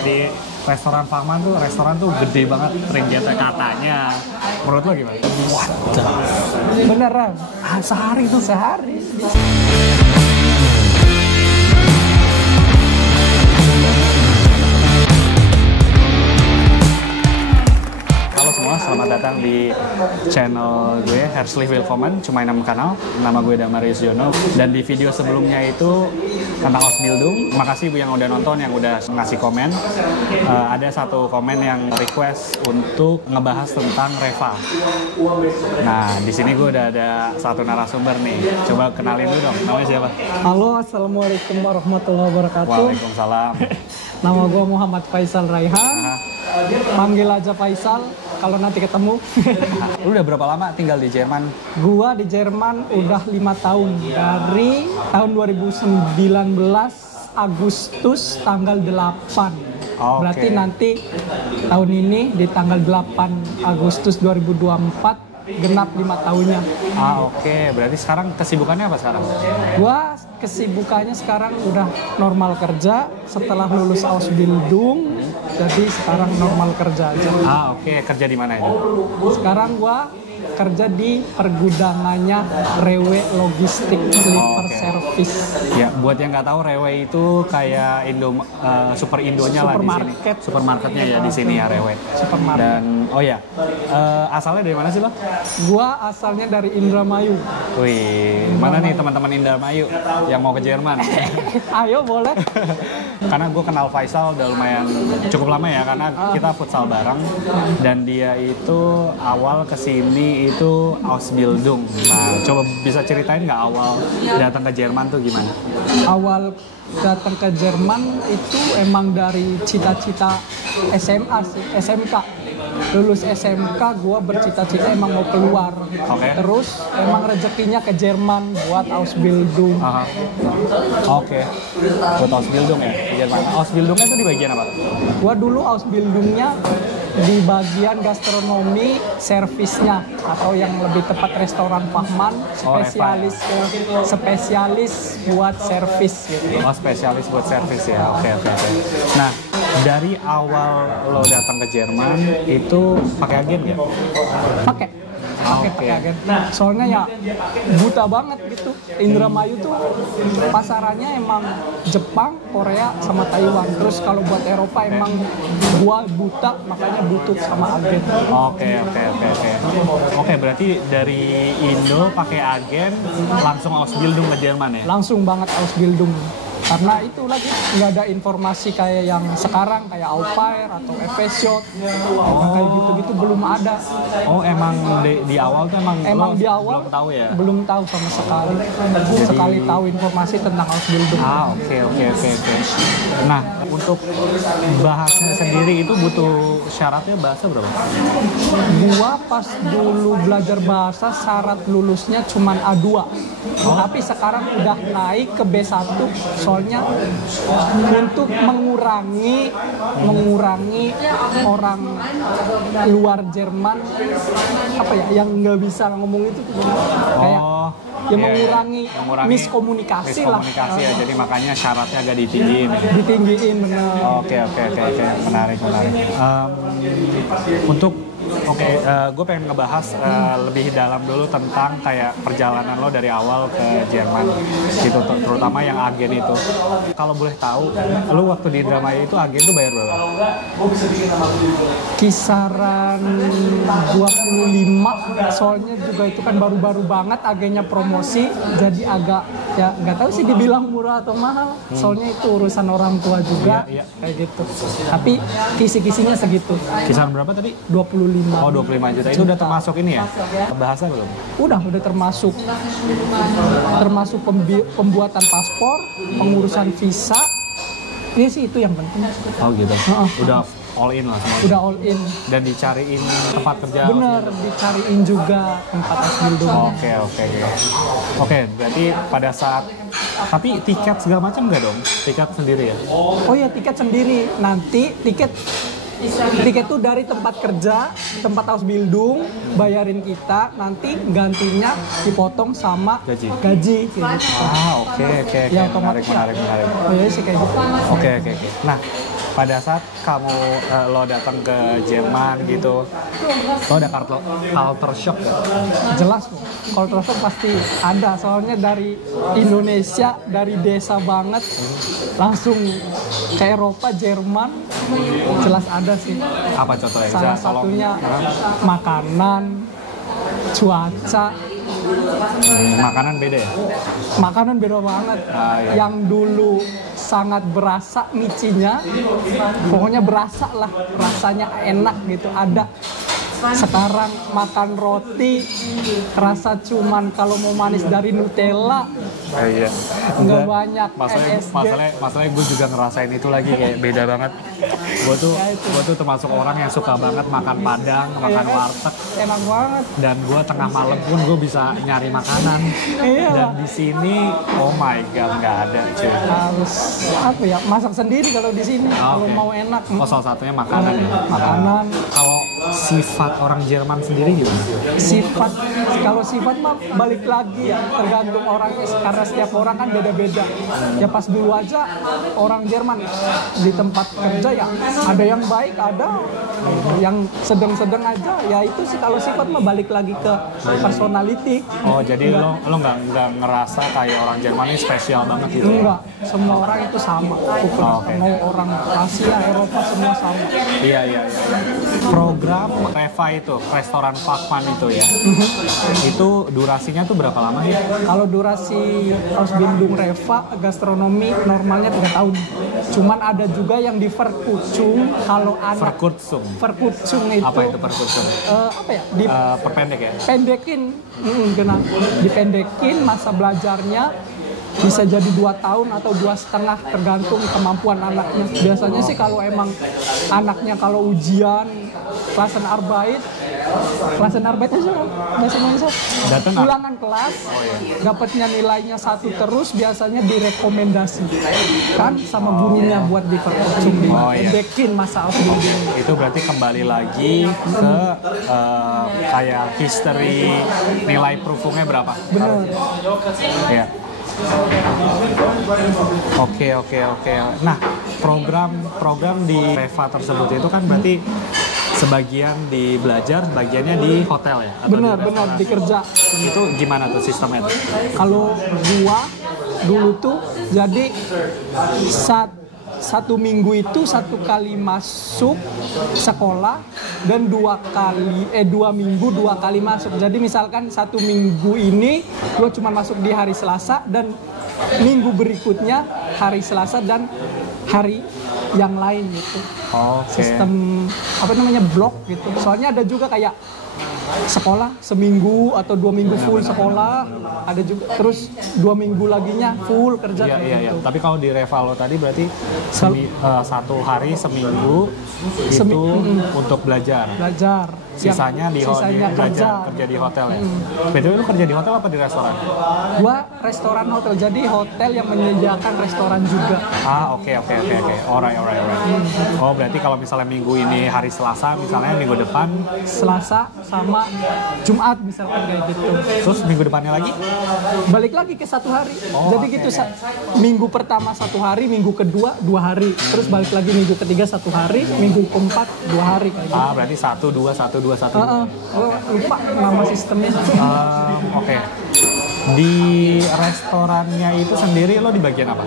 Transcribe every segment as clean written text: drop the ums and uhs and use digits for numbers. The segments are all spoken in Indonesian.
di restoran Fahman tuh, restoran tuh gede banget ringgitnya katanya. Menurut lo gimana? Waduh. Beneran? Sehari tuh. Sehari. Halo semua, selamat datang di channel gue, Herzlich Willkommen, Cumainem Kanal. Nama gue Damarius Jono. Dan di video sebelumnya itu tentang Ausbildung. Makasih yang udah nonton, yang udah ngasih komen. Ada satu komen yang request untuk ngebahas tentang Reva. Nah, di sini gue udah ada satu narasumber nih. Coba kenalin dulu dong, namanya siapa? Halo, assalamualaikum warahmatullahi wabarakatuh. Waalaikumsalam. Nama gue Muhammad Faisal Raihan. Panggil aja Faisal kalau nanti ketemu. Lu udah berapa lama tinggal di Jerman? Gua di Jerman udah 5 tahun. Dari tahun 2019 Agustus tanggal 8. Berarti nanti tahun ini di tanggal 8 Agustus 2024 genap 5 tahunnya. Oke. Berarti sekarang kesibukannya apa sekarang? Gua kesibukannya sekarang udah normal kerja setelah lulus Ausbildung. Jadi sekarang normal kerja aja. Oke. Kerja di mana itu? Sekarang gua kerja di pergudangannya Rewe Logistik Sleeper Service. Ya, buat yang nggak tahu Rewe itu kayak Super Indonya lah di sini. Supermarketnya ya di sini ya Rewe. Supermarket. Dan asalnya dari mana sih lo? Gua asalnya dari Indramayu. Wih, mana nih teman-teman Indramayu yang mau ke Jerman? Ayo boleh. Karena gue kenal Faisal udah lumayan cukup lama ya, karena kita futsal bareng dan dia itu awal kesini itu Ausbildung. Nah, coba bisa ceritain nggak awal datang ke Jerman tuh gimana? Awal datang ke Jerman itu emang dari cita-cita SMA sih, SMK. Lulus SMK gue bercita-cita emang mau keluar. Terus emang rezekinya ke Jerman buat Ausbildung. Oke. Buat Ausbildung ya ke Jerman. Ausbildungnya tuh di bagian apa? Gue dulu Ausbildungnya di bagian gastronomi servisnya, atau yang lebih tepat restoran Fahman, spesialis buat servis gitu. Spesialis buat servis ya. Oke. Nah, dari awal lo datang ke Jerman itu pakai agen nggak? Pakai agen. Soalnya ya buta banget gitu. Indramayu tuh pasarannya emang Jepang, Korea, sama Taiwan. Terus kalau buat Eropa emang gua buta, makanya butuh sama agen. Oke, berarti dari Indo pakai agen langsung Ausbildung ke Jerman ya? Langsung banget Ausbildung. Karena itu lagi nggak ada informasi kayak yang sekarang kayak au pair atau FSJ, kayak gitu-gitu belum ada. Emang di awal tuh emang di awal belum tahu ya? Belum tahu sama sekali. Sekali tahu informasi tentang Ausbildung. Oke. Nah, untuk bahasnya sendiri itu butuh syaratnya bahasa berapa? Gua pas dulu belajar bahasa syarat lulusnya cuma A2. Tapi sekarang udah naik ke B1. Soalnya untuk mengurangi orang luar Jerman yang nggak bisa ngomong itu kayak mengurangi miskomunikasi lah. Ya, jadi makanya syaratnya agak ditinggiin. Benar. Oke. Menarik. Gue pengen ngebahas lebih dalam dulu tentang kayak perjalanan lo dari awal ke Jerman gitu, terutama yang agen itu. Kalau boleh tahu, lo waktu di Indramayu itu agen tuh bayar berapa? Kisaran 25, soalnya juga itu kan baru-baru banget agennya promosi, jadi agak ya nggak tahu sih dibilang murah atau mahal. Soalnya itu urusan orang tua juga. Kayak gitu. Tapi kisi-kisinya segitu. Kisaran berapa tadi? 25. 25 juta. Itu udah termasuk ini ya? Bahasa belum? Udah termasuk pembuatan paspor, pengurusan visa. Iya sih itu yang penting. Gitu. Udah all in lah semua. Udah all in. Dan dicariin tempat kerja. Bener, dicariin juga tempat Ausbildung. Oke, berarti pada saat tapi tiket segala macam nggak dong? Tiket sendiri ya? Oh iya, tiket sendiri. Nanti tiket tuh dari tempat kerja, tempat Ausbildung, bayarin kita, nanti gantinya dipotong sama gaji gitu. Oke. Ya, Menarik. Oh iya sih kayak gitu. Oke. Nah, pada saat kamu lo datang ke Jerman gitu, lo ada culture shock gak? Jelas kok, culture shock pasti ada. Soalnya dari Indonesia, dari desa banget, langsung ke Eropa, Jerman, jelas ada sih. Apa contohnya? Salah satunya makanan, cuaca. Makanan beda ya? Makanan beda banget. Iya. Yang dulu sangat berasa micinya, pokoknya berasa lah, rasanya enak gitu, ada. Sekarang makan roti kerasa cuman kalau mau manis dari Nutella. Iya. Nggak banyak MSG. Masalahnya gue juga ngerasain itu lagi kayak beda banget. Gue tuh termasuk orang yang suka banget makan Padang, makan warteg. Enak banget. Dan gue tengah malam pun gue bisa nyari makanan. Iya. Dan di sini, oh my god, nggak ada cuy. Harus apa ya, masak sendiri kalau di sini. Kalau Oke. mau enak. Oh, salah satunya makanan ya. Makanan. Kalau sifat orang Jerman sendiri gimana? Sifat, kalau sifat mah balik lagi ya, tergantung orangnya, karena setiap orang kan beda-beda. Ya pas dulu aja orang Jerman di tempat kerja ya ada yang baik, ada yang sedang-sedang aja. Ya itu sih kalau sifat mah balik lagi ke personality. Oh, jadi lo nggak ngerasa kayak orang Jerman ini spesial banget gitu? Enggak, semua orang itu sama. Oke. Mau orang Asia, Eropa semua sama. Iya. Program Reva itu, restoran Fachmann itu ya, itu durasinya tuh berapa lama sih? Kalau durasi Ausbildung Reva gastronomi normalnya 3 tahun. Cuman ada juga yang di Verkutsung kalau anak Verkutsung. Verkutsung itu Apa itu Verkutsung? apa ya? Perpendek ya? Dipendekin, dipendekin masa belajarnya bisa jadi 2 tahun atau 2,5 tergantung kemampuan anaknya. Biasanya sih kalau emang anaknya kalau ujian Klassenarbeit aja bahasa Indonesia. Ulangan kelas, dapatnya nilainya 1 terus biasanya direkomendasikan sama gurunya buat diperkutsung, dipendekin masa Ausbildung. Itu berarti kembali lagi ke kayak history, nilai proofungnya berapa? Bener. Iya. Oke. Nah, program di Reva tersebut itu kan berarti sebagian di belajar, sebagiannya di hotel ya? Atau Bener, di dikerja. Itu gimana tuh sistemnya? Kalau gua dulu tuh jadi satu minggu itu 1 kali masuk sekolah dan 2 minggu 2 kali masuk. Jadi misalkan 1 minggu ini gua cuma masuk di hari Selasa dan minggu berikutnya hari Selasa dan hari yang lain gitu. Sistem apa namanya blok gitu. Soalnya ada juga kayak sekolah seminggu atau 2 minggu full sekolah, ada juga terus 2 minggu laginya full kerja. Iya. Tapi kalau di Reva lo tadi berarti 1 hari seminggu itu untuk belajar. Sisanya kerja di hotel ya. Betul, lu kerja di hotel apa di restoran? Gua restoran hotel, jadi hotel yang menyediakan restoran juga. Oke. Alright. Oh, berarti kalau misalnya minggu ini hari Selasa, misalnya minggu depan Selasa sama Jumat misalkan kayak gitu. Terus minggu depannya lagi? Balik lagi ke 1 hari. Jadi gitu minggu pertama 1 hari, minggu kedua 2 hari, terus balik lagi minggu ketiga 1 hari, minggu keempat 2 hari kayak gitu. Berarti 1, 2. Lupa nama sistemnya. Oke. Di restorannya itu sendiri lo di bagian apa?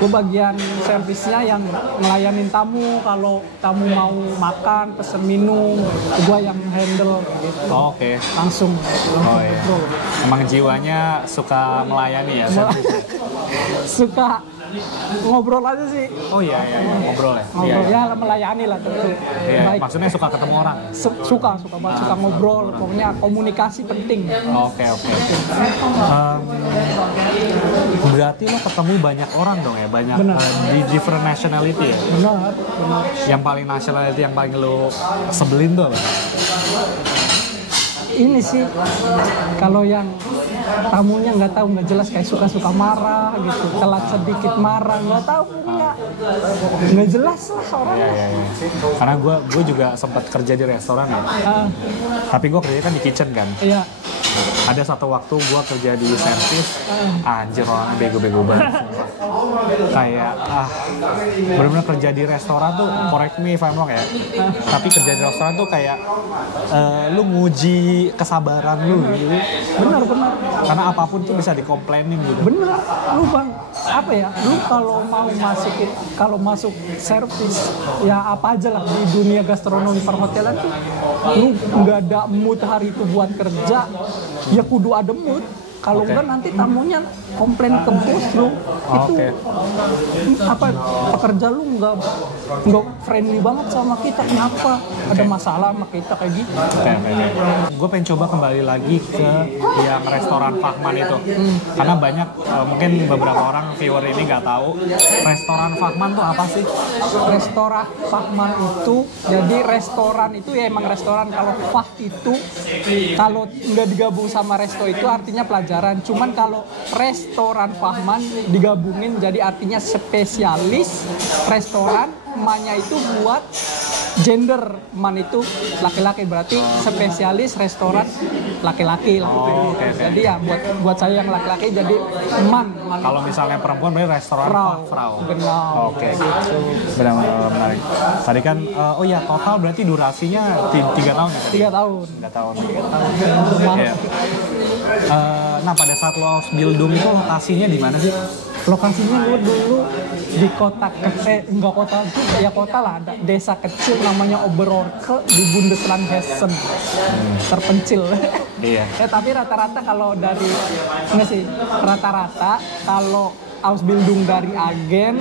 Gue bagian servisnya yang ngelayanin tamu. Kalau tamu mau makan, pesen minum, gue yang handle gitu. Oke. Langsung. Iya. Emang jiwanya suka melayani ya? Suka ngobrol aja sih. Oh iya, ngobrol ya? Ngobrol ya, melayani lah tentu. Iya, maksudnya suka ketemu orang? Suka banget, suka ngobrol. Pokoknya komunikasi penting. Oke. Berarti lo ketemu banyak orang dong ya? Banyak di different nationality ya? Benar. Yang paling nationality yang paling lo sebelin tuh apa? Ini sih, kalau yang tamunya nggak jelas kayak suka marah gitu, telat sedikit marah, nggak jelas lah orang. Iya. Karena gue juga sempat kerja di restoran ya. Tapi gue kerja kan di kitchen kan. Iya. Ada satu waktu gue kerja di servis, anjir orangnya bego-bego banget. kayak benar-benar kerja di restoran tuh, correct me if I'm wrong ya, tapi kerja di restoran tuh kayak lu nguji kesabaran lu gitu. Benar. Karena apapun tuh bisa dikomplainin gitu. Bener, lu bang, apa ya, lu kalau masuk servis, ya apa aja lah di dunia gastronomi perhotelan tuh, lu nggak ada mood hari itu buat kerja, ya kudu ada mood. Kalau enggak nanti tamunya komplain ke bos lu. Itu apa, pekerja lu nggak friendly banget sama kita, kenapa? Ada masalah sama kita kayak gitu. Gue pengen coba kembali lagi ke yang restoran Fahman itu. Karena banyak, mungkin beberapa orang viewer ini nggak tahu restoran Fahman tuh apa sih? Restoran Fahman itu, jadi restoran itu ya emang restoran. Kalau Fah itu, kalau nggak digabung sama resto itu artinya pelajaran. Cuman kalau restoran Fahman digabungin jadi artinya spesialis restoran. Man-nya itu buat gender, man itu laki-laki, berarti spesialis restoran laki-laki lah. Jadi ya buat saya yang laki-laki jadi man. Kalau misalnya perempuan berarti restoran Frau. Benar. Gitu. Benar menarik. Tadi kan total berarti durasinya 3 tahun ya? 3 tahun. 3 tahun. Okay. Nah pada saat lo Ausbildung itu lokasinya di mana sih? Lokasinya gue dulu di kota kecil, enggak kota juga ya, kota lah, ada desa kecil namanya Oberorke di Bundesland Hessen, terpencil. Iya. Tapi rata-rata kalau kalau Ausbildung dari agen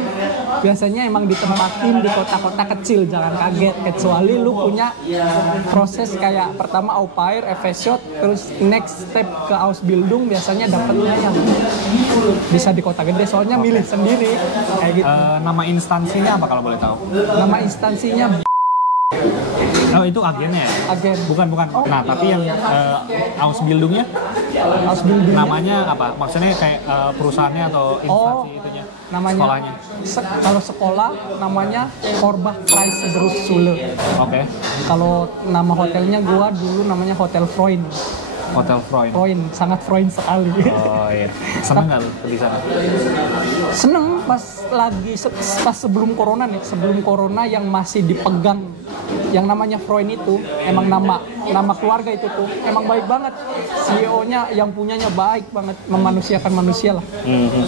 biasanya emang ditempatin di kota-kota kecil, jangan kaget, kecuali lu punya proses kayak pertama au pair, efesiot, terus next step ke Ausbildung biasanya dapetnya yang bisa di kota gede, soalnya milih sendiri kayak gitu. Nama instansinya apa kalau boleh tahu? Nama instansinya Oh itu agennya ya? Agen. Bukan. Nah tapi yang Ausbildungnya? Namanya apa? Maksudnya kayak perusahaannya atau instansi itunya? Namanya, sekolahnya? Kalau sekolah namanya Korbach Preis Berufsschule. Oke. Kalau nama hotelnya gua dulu namanya Hotel Freund. Hotel Freund. Sangat Freund sekali. Oh iya. Seneng nggak lu di sana? Seneng pas sebelum corona yang masih dipegang yang namanya Freund itu, emang nama keluarga itu tuh emang baik banget. CEO-nya yang punyanya baik banget, memanusiakan manusia lah.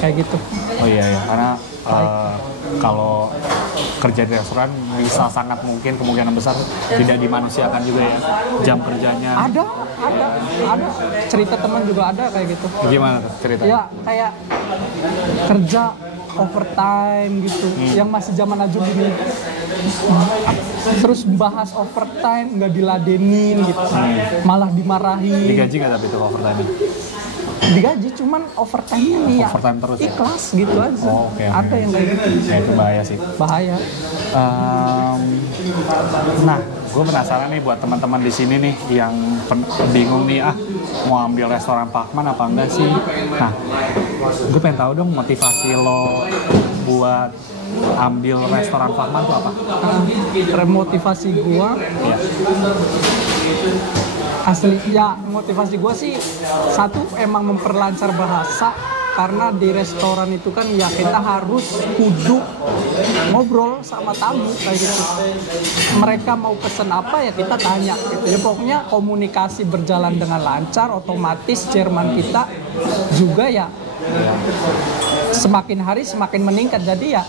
Kayak gitu. Oh iya karena kalau kerja di restoran bisa sangat mungkin kemungkinan besar tidak dimanusiakan juga ya, jam kerjanya. Ada cerita teman juga ada kayak gitu. Gimana tuh ceritanya? Ya kayak kerja overtime gitu, yang masih zaman Ajun gini. Terus bahas overtime nggak diladenin gitu, malah dimarahin. Digaji nggak tapi itu overtime? Digaji, cuman overtime-nya nih ya overtime terus ikhlas ya? Gitu aja. Okay. Ada yang kayak gitu. Ya itu bahaya sih. Bahaya. Nah, gue penasaran nih buat teman-teman di sini nih yang bingung nih, mau ambil restoran Fahman apa enggak sih? Nah, gue pengen tahu dong motivasi lo buat ambil restoran Fahman itu apa? Motivasi gue, asli ya motivasi gue sih satu emang memperlancar bahasa, karena di restoran itu kan ya kita harus kudu ngobrol sama tamu kayak gitu. Mereka mau pesen apa ya kita tanya gitu ya, pokoknya komunikasi berjalan dengan lancar, otomatis Jerman kita juga ya semakin hari semakin meningkat. Jadi ya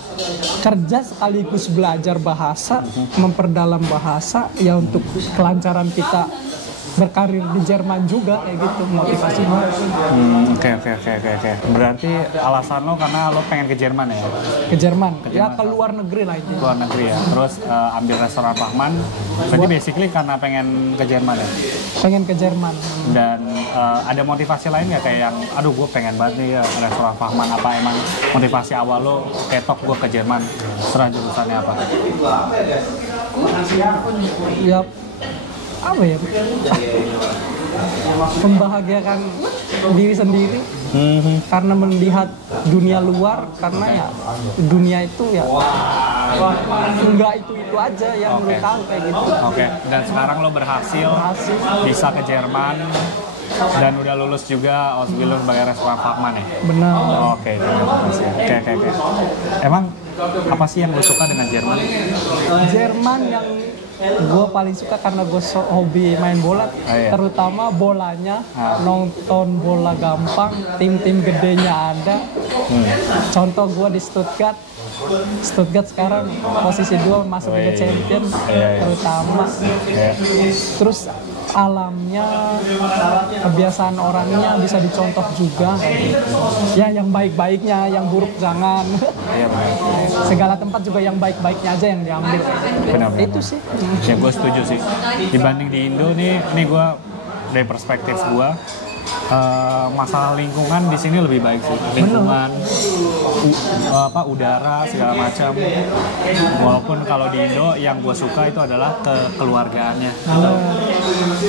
kerja sekaligus belajar bahasa, memperdalam bahasa ya untuk kelancaran kita berkarir di Jerman juga kayak gitu motivasinya. Oke. Berarti alasan lo karena lo pengen ke Jerman ya? Ke Jerman. Ya ke luar negeri lah itu. Luar negeri ya. Terus ambil restoran Fahman. Berarti basically karena pengen ke Jerman ya? Pengen ke Jerman. Dan ada motivasi lain nggak kayak yang, aduh gue pengen banget nih ya restoran Fahman, apa emang motivasi awal lo ketok gue ke Jerman? Serah jurusannya apa? Ya apa ya, membahagiakan diri sendiri karena melihat dunia luar, karena ya dunia itu ya enggak itu aja yang lo tahu kayak gitu. Dan sekarang lo berhasil bisa ke Jerman Dan udah lulus juga Ausbildung sebagai restoran Fachmann ya? Benar. Oke, terima kasih. Oke. Emang apa sih yang lo suka dengan Jerman? Jerman yang gue paling suka karena gue hobi main bola, iya. terutama bolanya, nonton bola gampang, tim-tim gedenya ada. Contoh gue di Stuttgart sekarang posisi 2 masuk Liga Champions, terutama. Terus alamnya, kebiasaan orangnya bisa dicontoh juga. Ya yang baik-baiknya, yang buruk jangan. Segala tempat juga yang baik-baiknya aja yang diambil. Benar. Itu sih. Ya gue setuju sih. Dibanding di Indo nih gue dari perspektif gue, masalah lingkungan di sini lebih baik sih. Lingkungan, udara segala macam. Walaupun kalau di Indo yang gue suka itu adalah kekeluargaannya.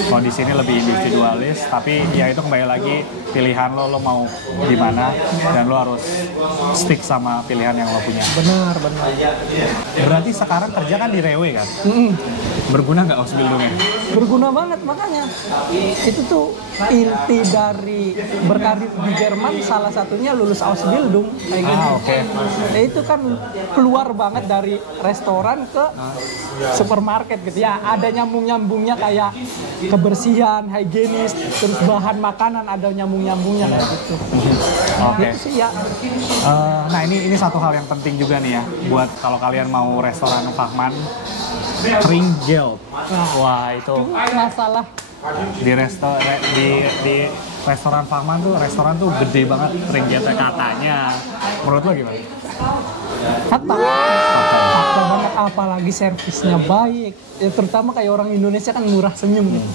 Kalau di sini lebih individualis, tapi ya itu kembali lagi pilihan lo mau gimana dan lo harus stick sama pilihan yang lo punya. Benar. Berarti sekarang kerja kan di Rewe kan? Berguna nggak Ausbildungnya? Berguna banget, makanya itu tuh inti dari berkarir di Jerman, salah satunya lulus Ausbildung kayak gitu. Oke. Ya, itu kan keluar banget dari restoran ke supermarket gitu ya, ada nyambung-nyambungnya kayak kebersihan, higienis, terus bahan makanan ada nyambung-nyambungnya kayak gitu. Oke. Gitu sih ya. Nah ini satu hal yang penting juga nih ya, buat kalau kalian mau restoran Fachmann, Trinkgeld. Wah itu Masalah di restoran Fachmann tuh, restoran tuh gede banget Trinkgeldnya katanya. Menurut lo gimana? Fakta banget, apalagi servisnya baik ya, terutama kayak orang Indonesia kan murah senyum gitu.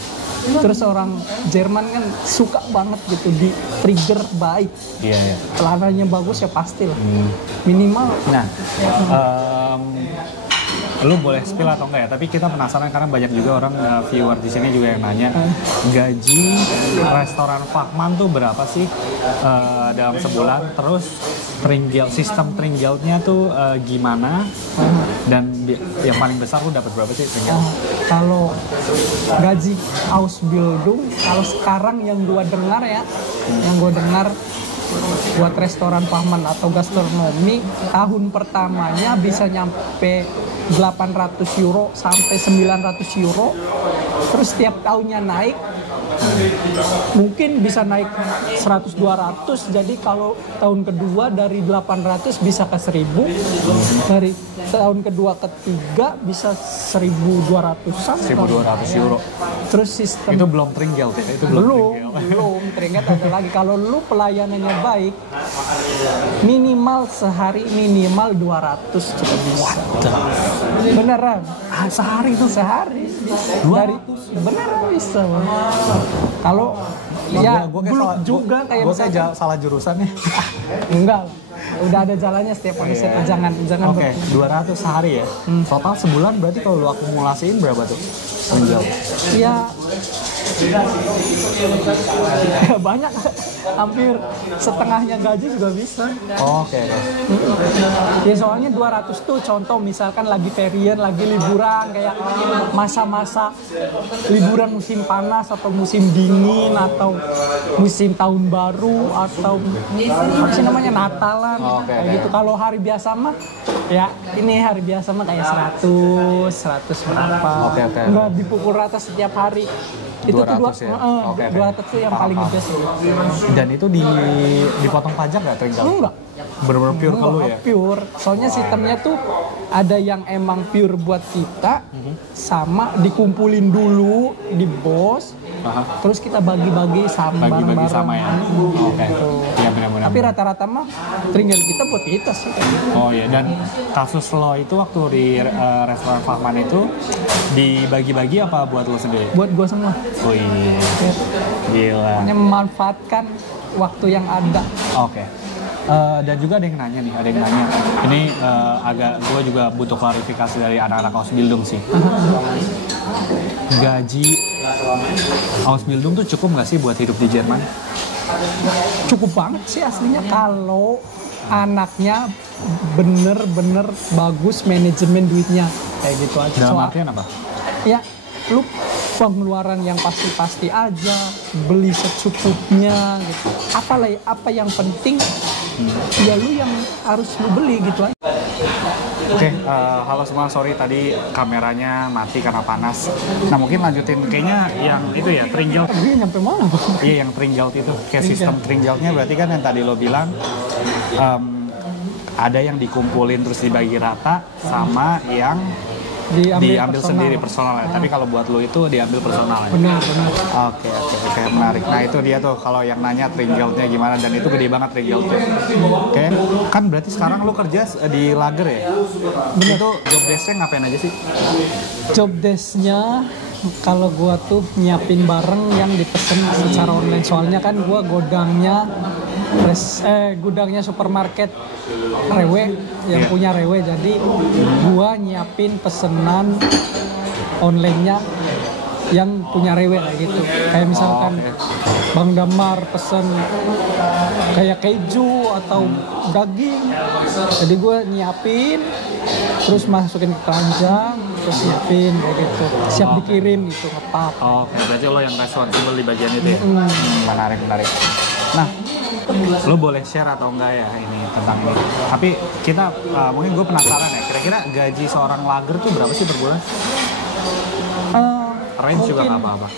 Terus orang Jerman kan suka banget gitu di trigger baik. Iya. Celananya bagus ya pastilah. Minimal. Nah, lu boleh spill atau enggak ya? Tapi kita penasaran karena banyak juga orang viewer di sini juga yang nanya gaji restoran Fachmann tuh berapa sih dalam sebulan? Terus sistem Trinkgeldnya tuh gimana? Dan yang paling besar lu dapat berapa sih Trinkgeld? Kalau gaji Ausbildung, kalau sekarang yang gua dengar ya, buat restoran Fachmann atau gastronomi tahun pertamanya bisa nyampe 800 euro sampai 900 euro, terus setiap tahunnya naik, mungkin bisa naik 100-200. Jadi kalau tahun kedua dari 800 bisa ke 1000, dari tahun kedua ketiga bisa 1200-an. 1.200 euro. Terus sistem itu belum Trinkgeld ya? Itu belum Trinkgeld ada lagi. Kalau lu pelayanannya baik, minimal sehari minimal 200 juga bisa. Beneran? Sehari tuh? Sehari. Dari beneran bisa. Kalau ya belum juga kayak gue kayak salah jurusan nih. Enggak, udah ada jalannya setiap manusia. Jangan. Oke, 200 sehari ya. Total sebulan berarti kalau lu akumulasiin berapa tuh? Ya banyak, hampir setengahnya gaji juga bisa. Oke. Ya soalnya 200 tuh contoh misalkan lagi ferian, lagi liburan, kayak masa-masa liburan musim panas atau musim dingin atau musim tahun baru atau apa sih namanya Natalan, kayak gitu. Kalau hari biasa mah ya ini hari biasa mah kayak 100 berapa. Nggak dipukul rata setiap hari. Itu 200 tuh ya? 200 tuh yang paling gede sih. Dan itu dipotong pajak nggak Trinkgeld? Enggak. Bener-bener pure ke lu ya? Pure. Soalnya sistemnya tuh ada yang emang pure buat kita, sama dikumpulin dulu di bos, terus kita bagi-bagi sama bareng-bareng. Sama ya? Oke. Iya benar-benar. Tapi rata-rata mah Trinkgeld kita buat kita sih. Oh iya, dan kasus lo itu waktu di restoran Fachmann itu dibagi-bagi apa buat lo sendiri? Buat gua semua. Oh iya. Gila. Hanya memanfaatkan waktu yang ada. Oke. Dan juga ada yang nanya nih, ini gue juga butuh klarifikasi dari anak-anak Ausbildung sih. Gaji Ausbildung tuh cukup nggak sih buat hidup di Jerman? Cukup banget sih aslinya kalau anaknya bener-bener bagus manajemen duitnya, kayak gitu aja. Dalam artian apa? Ya, lu pengeluaran yang pasti-pasti aja, beli secukupnya gitu. Apa yang penting ya lu yang harus lu beli gitu aja. Oke, halo semua, sorry tadi kameranya mati karena panas. Nah mungkin lanjutin kayaknya yang itu ya, trinjel. Dia nyampe mana? Iya yang trinjel itu, kayak sistem trinjelnya berarti kan yang tadi lo bilang ada yang dikumpulin terus dibagi rata sama yang diambil sendiri personal ya. Tapi kalau buat lo itu diambil personal ya. Benar. Oke, menarik. Nah itu dia tuh kalau yang nanya trinjelnya gimana, dan itu gede banget trinjelnya. Oke, kan berarti sekarang lo kerja di lager ya? Bener. Itu job desk-nya ngapain aja sih? Job desk-nya kalau gua tuh nyiapin barang yang dipesen secara online, soalnya kan gua gudangnya supermarket Rewe yang punya Rewe, jadi gua nyiapin pesenan online-nya yang punya Rewe kayak gitu. Kayak misalkan Bang Damar pesen kayak keju atau daging, jadi gua nyiapin terus masukin ke keranjang, terus siapin kayak gitu, siap dikirim gitu, ngepak. Oke, berarti lo yang responsible di bagian itu ya? Menarik. Nah, lo boleh share atau enggak ya ini tentang ini? Tapi kita, mungkin gue penasaran ya, kira-kira gaji seorang lager tuh berapa sih per bulan? Range juga nggak apa-apa.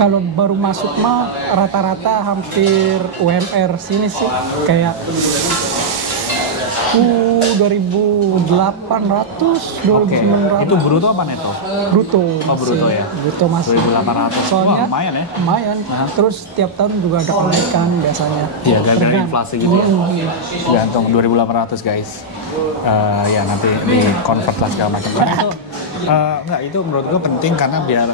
Kalau baru masuk mah rata-rata hampir UMR sini sih, kayak 2.800, 2.900. Itu bruto apa neto? Bruto. Oh bruto ya? Bruto masih. 2.800. Soalnya wah, lumayan ya? Lumayan. Terus tiap tahun juga ada kenaikan biasanya. Iya, gara-gara inflasi gitu ya? Gantung 2.800 guys. Ya nanti di convert lah segala macam. Enggak, itu menurut gue penting karena biar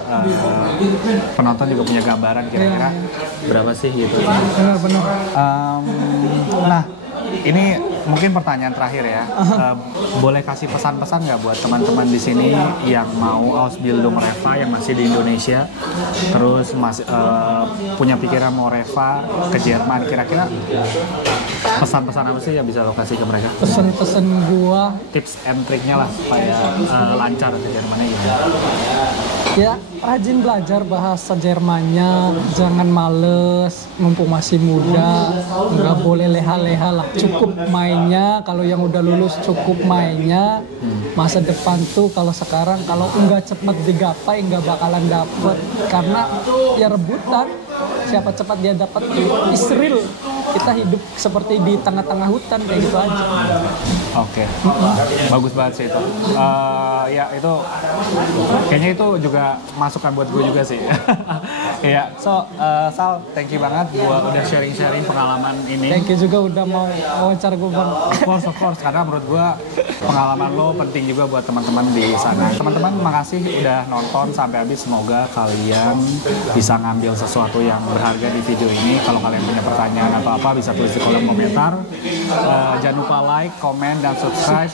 penonton juga punya gambaran kira-kira berapa sih gitu. Benar. Nah, ini mungkin pertanyaan terakhir ya. Boleh kasih pesan-pesan nggak buat teman-teman di sini yang mau Ausbildung Reva yang masih di Indonesia, terus masih punya pikiran mau Reva ke Jerman, kira-kira pesan-pesan apa sih yang bisa lo kasih ke mereka? Pesan-pesan gua, tips and triknya lah supaya lancar ke Jermannya gimana? Ya, rajin belajar bahasa Jermannya, jangan males, mumpung masih muda, nggak boleh leha-leha lah, cukup mainnya. Kalau yang udah lulus cukup mainnya, masa depan tuh kalau sekarang kalau nggak cepat digapai nggak bakalan dapet, karena ya rebutan, siapa cepat dia dapat Israel. Kita hidup seperti di tengah-tengah hutan kayak gitu aja. Oke. Bagus banget sih itu. Ya itu kayaknya itu juga masukan buat gue juga sih. Iya. So Sal, thank you banget buat udah sharing-sharing pengalaman ini. Thank you juga udah mau wawancara gue Bang. Of course, karena menurut gue pengalaman lo penting juga buat teman-teman di sana. Teman-teman, makasih udah nonton sampai habis. Semoga kalian bisa ngambil sesuatu yang berharga di video ini. Kalau kalian punya pertanyaan atau apa bisa tulis di kolom komentar. Jangan lupa like, komen, dan subscribe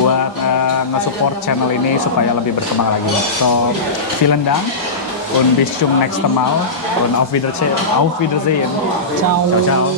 buat nge-support channel ini supaya lebih berkembang lagi. So, vielen Dank und bis zum nächsten Mal und auf Wiedersehen. Ciao. Ciao.